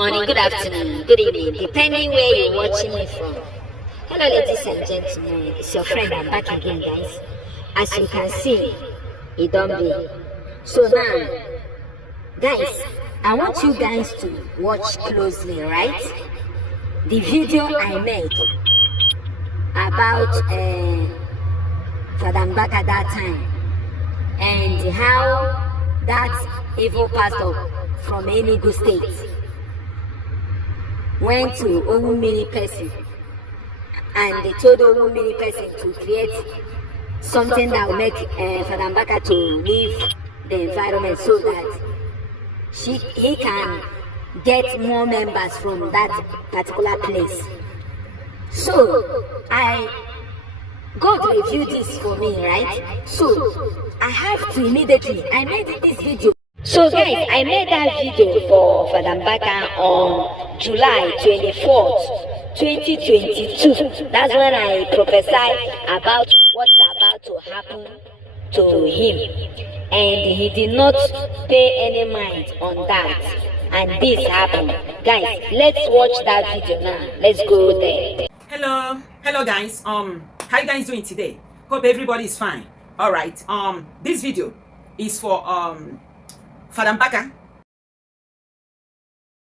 morning, good afternoon, good evening, depending where you're watching me from. Hello ladies and gentlemen, it's your friend. I'm back again, guys. As you can see, it don't be. So now, guys, I want you guys to watch closely, right? The video I made about Father Mbaka that time, and how that evil pastor from Enugu state went to owumiri person, and they told owumiri person to create something that will make Father Mbaka to leave the environment so that he can get more members from that particular place. So God reviewed this for me, right? So I have to immediately, I made this video. So guys, I made that video for Father Mbaka on July 24th, 2022. That's when I prophesied about what's about to happen to him. And he did not pay any mind on that. And this happened. Guys, let's watch that video now. Let's go there. Hello guys. How you guys doing today? Hope everybody is fine. All right. This video is for Father Mbaka